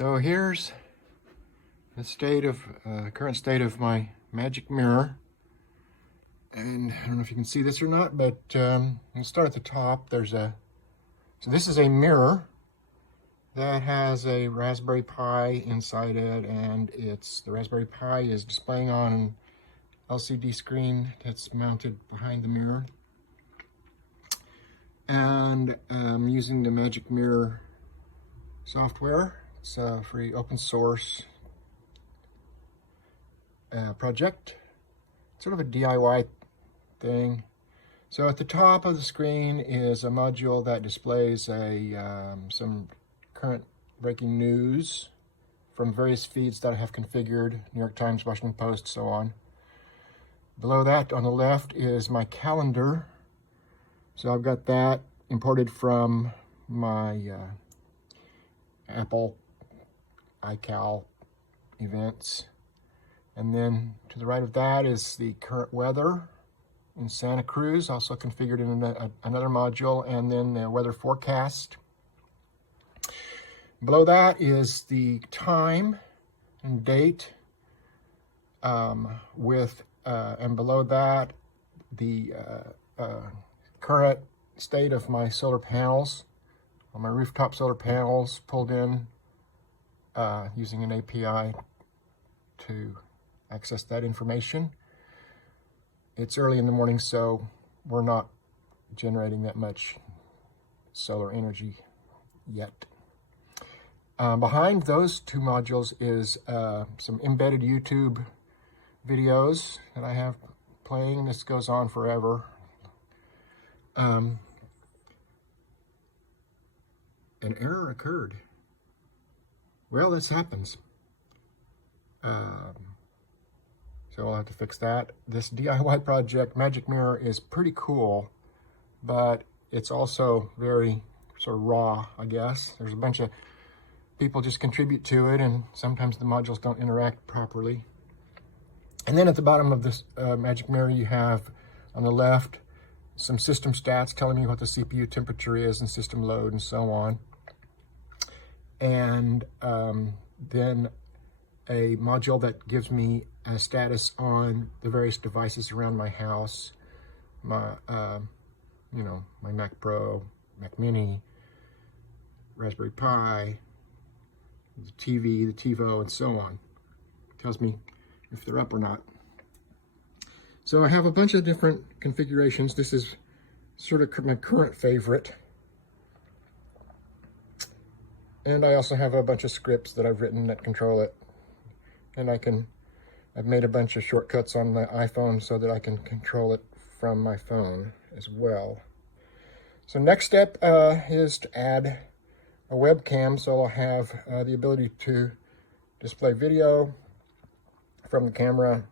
So here's the current state of my magic mirror. And I don't know if you can see this or not, but we'll start at the top. So this is a mirror that has a Raspberry Pi inside it, and the Raspberry Pi is displaying on an LCD screen that's mounted behind the mirror. And I'm using the Magic Mirror software. It's a free open source project, sort of a DIY thing. So at the top of the screen is a module that displays some current breaking news from various feeds that I have configured, New York Times, Washington Post, so on. Below that on the left is my calendar. So I've got that imported from my Apple iCal events. And then to the right of that is the current weather in Santa Cruz, also configured in another module, and then the weather forecast. Below that is the time and date, and below that the current state of my solar panels, on my rooftop solar panels, pulled in using an API to access that information. It's early in the morning, so we're not generating that much solar energy yet. Behind those two modules is some embedded YouTube videos that I have playing. This goes on forever. An error occurred. Well, this happens. So I'll have to fix that. This DIY project, Magic Mirror, is pretty cool, but it's also very sort of raw, I guess. There's a bunch of people just contribute to it, and sometimes the modules don't interact properly. And then at the bottom of this Magic Mirror, you have on the left some system stats telling me what the CPU temperature is and system load and so on. And then a module that gives me a status on the various devices around my house, my my Mac Pro, Mac Mini, Raspberry Pi, the TV, the TiVo, and so on. It tells me if they're up or not. So I have a bunch of different configurations. This is sort of my current favorite. And I also have a bunch of scripts that I've written that control it. And I've made a bunch of shortcuts on my iPhone so that I can control it from my phone as well. So next step is to add a webcam, so I'll have the ability to display video from the camera.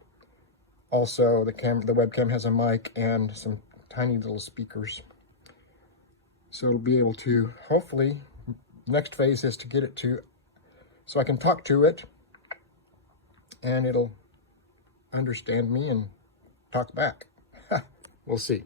Also, the webcam has a mic and some tiny little speakers. So it'll be able to, hopefully, next phase is to get it so I can talk to it, and it'll understand me and talk back. We'll see.